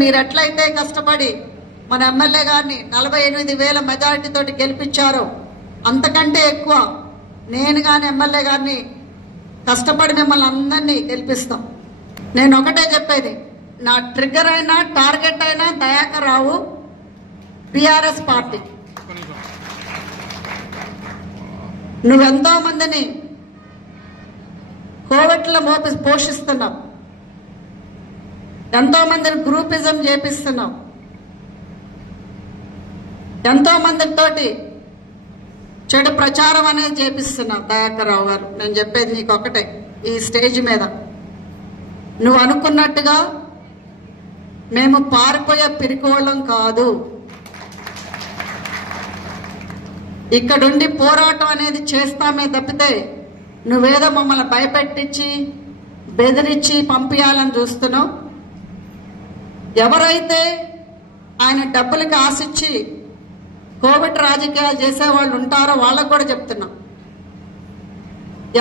మీరు ఎట్లయితే కష్టపడి మన ఎమ్మెల్యే గారిని 48,000 మెజారిటీతో గెలిపించారో అంతకంటే ఎక్కువ నేను కానీ ఎమ్మెల్యే గారిని కష్టపడి మిమ్మల్ని అందరినీ గెలిపిస్తాం. నేను ఒకటే చెప్పేది, నా ట్రిగ్గర్ అయినా టార్గెట్ అయినా దయాకర్ రావు, బీఆర్ఎస్ పార్టీ. నువ్వెంతో మందిని కోవిడ్లో పోషిస్తున్నావు, ఎంతో మందిని గ్రూపిజం చేపిస్తున్నావు, ఎంతో మందితోటి చెడు ప్రచారం అనేది చేపిస్తున్నావు. దయాకర్ రావు గారు, నేను చెప్పేది నీకు ఒకటే, ఈ స్టేజ్ మీద నువ్వు అనుకున్నట్టుగా మేము పారిపోయే పిరికోళ్ళం కాదు. ఇక్కడుండి పోరాటం అనేది చేస్తామే తప్పితే నువ్వేదో మమ్మల్ని భయపెట్టించి బెదిరించి పంపించాలని చూస్తున్నావు. ఎవరైతే ఆయన డబ్బులకి ఆశించి కోవిడ్ రాజకీయాలు చేసేవాళ్ళు ఉంటారో వాళ్ళకు కూడా చెప్తున్నాం,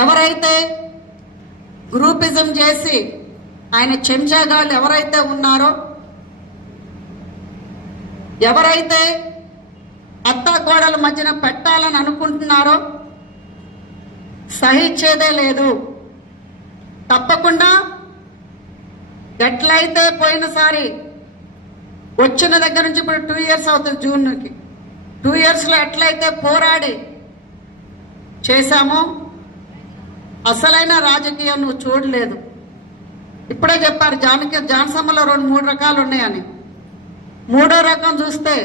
ఎవరైతే గ్రూపిజం చేసి ఆయన చెంచాగాళ్ళు ఎవరైతే ఉన్నారో, ఎవరైతే అత్తాకోడల మధ్యన పెట్టాలని అనుకుంటున్నారో సహించేదే లేదు. తప్పకుండా ఎట్లయితే పోయినసారి వచ్చిన దగ్గర నుంచి ఇప్పుడు 2 years అవుతుంది, జూన్కి 2 yearsలో ఎట్లయితే పోరాడి చేశామో అసలైన రాజకీయం నువ్వు చూడలేదు. ఇప్పుడే చెప్పారు జానసమ్మలో 2-3 రకాలు ఉన్నాయని. 3వ రకం చూస్తే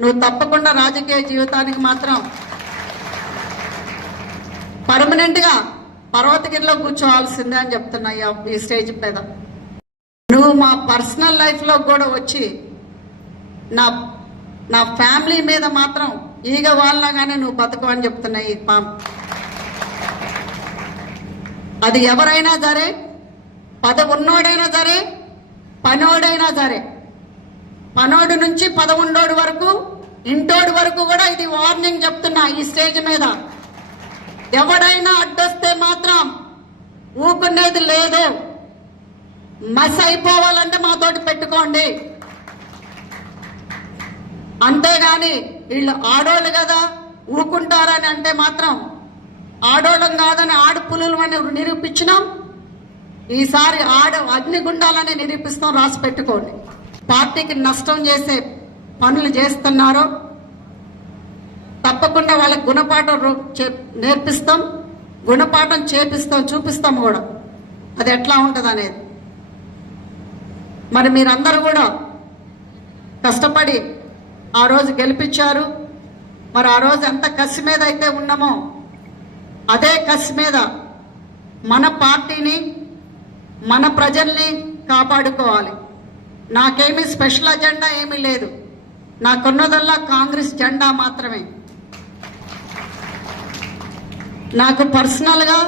నువ్వు తప్పకుండా రాజకీయ జీవితానికి మాత్రం పర్మనెంట్గా పర్వతగిరిలో కూర్చోవాల్సిందే అని చెప్తున్నా ఈ స్టేజ్ మీద. నువ్వు మా పర్సనల్ లైఫ్లో కూడా వచ్చి నా ఫ్యామిలీ మీద మాత్రం ఈగ వాళ్ళగానే నువ్వు బతకవని చెప్తున్నా. ఈ అది ఎవరైనా సరే, పదవి ఉన్నోడైనా సరే, పనోడైనా సరే, పనోడు నుంచి 11 వరకు, ఇంటోడు వరకు కూడా ఇది వార్నింగ్ చెప్తున్నా ఈ స్టేజ్ మీద. ఎవడైనా అడ్డొస్తే మాత్రం ఊకునేది లేదు. మస్ అయిపోవాలంటే మాతోటి పెట్టుకోండి, అంతేగాని వీళ్ళు ఆడోళ్ళు కదా ఊకుంటారని అంటే మాత్రం ఆడోళ్ళం కాదని ఆడపులులు అని నిరూపించినాం. ఈసారి అగ్నిగుండాలని నిరూపిస్తాం, రాసి పెట్టుకోండి. పార్టీకి నష్టం చేసే పనులు చేస్తున్నారో తప్పకుండా వాళ్ళకి గుణపాఠం నేర్పిస్తాం, గుణపాఠం చేపిస్తాం, చూపిస్తాం కూడా అది ఎట్లా ఉంటుంది అనేది. మరి మీరందరూ కూడా కష్టపడి ఆ రోజు గెలిపించారు. మరి ఆ రోజు ఎంత కసి మీద అయితే ఉన్నామో అదే కసి మీద మన పార్టీని, మన ప్రజల్ని కాపాడుకోవాలి. నాకేమీ స్పెషల్ అజెండా ఏమీ లేదు, నాకున్నదల్లా కాంగ్రెస్ జెండా మాత్రమే. నాకు పర్సనల్గా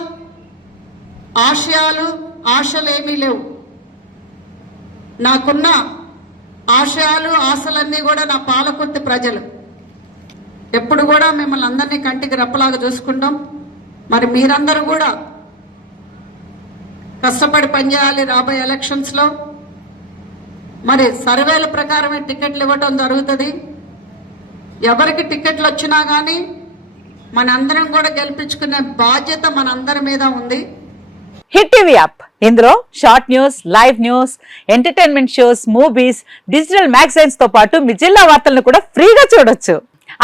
ఆశలు ఏమీ లేవు. నాకున్న ఆశలన్నీ కూడా నా పాలకుర్తి ప్రజలు. ఎప్పుడు కూడా మిమ్మల్ని అందరినీ కంటికి రెప్పలాగా చూసుకుంటాం. మరి మీరందరూ కూడా కష్టపడి పనిచేయాలి రాబోయే ఎలక్షన్స్లో. మరి సర్వేల ప్రకారమే టికెట్లు ఇవ్వటం జరుగుతుంది. ఎవరికి టికెట్లు వచ్చినా కానీ మనందరం కూడా గెలిపించుకునే బాధ్యత మనందరి మీద ఉంది. హిట్ టీవీ యాప్, ఇందులో short news, live news, entertainment shows, movies, digital magazines తో పాటు మీ జిల్లా వార్తలను కూడా ఫ్రీగా చూడొచ్చు.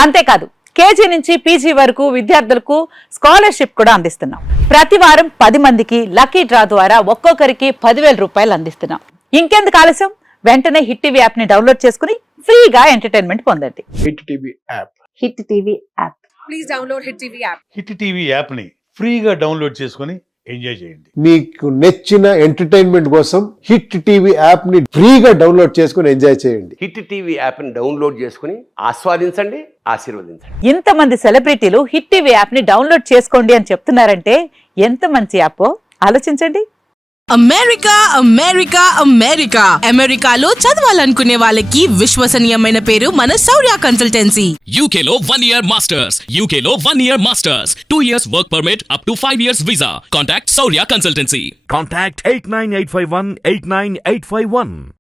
అంతేకాదు కేజీ నుంచి పీజీ వరకు విద్యార్థులకు స్కాలర్షిప్ కూడా అందిస్తున్నాం. ప్రతి వారం 10 మందికి లక్కీ డ్రా ద్వారా ఒక్కొక్కరికి 10,000 రూపాయలు అందిస్తున్నాం. ఇంకెందుకు ఆలస్యం, వెంటనే హిట్ టీవీ యాప్ ని డౌన్లోడ్ చేసుకుని ఫ్రీగా ఎంటర్టైన్మెంట్ పొందండి. Hit TV app, hit TV app, please download hit TV app. Hit TV app ని ఫ్రీగా డౌన్లోడ్ చేసుకుని ఎంజాయ్ చేయండి. మీకు నచ్చిన ఎంటర్టైన్మెంట్ కోసం హిట్ టీవీ యాప్ ని ఫ్రీగా డౌన్లోడ్ చేసుకుని ఎంజాయ్ చేయండి. హిట్ టీవీ యాప్ ని డౌన్లోడ్ చేసుకుని ఆస్వాదించండి, ఆశీర్వదించండి. ఇంతమంది సెలబ్రిటీలు హిట్ టీవీ యాప్ ని డౌన్లోడ్ చేసుకోండి అని చెప్తున్నారంటే ఎంత మంచి యాప్ ఆలోచించండి. అమెరికా అమెరికాలో చదవాలనుకునే వాళ్ళకి విశ్వసనీయమైన పేరు మన శౌర్య కన్సల్టెన్సీ. UK లో 1 year masters, UK లో 1 year masters, 2 years work permit up to 5 years visa. Contact Saurya Consultancy. Contact 89851 89851.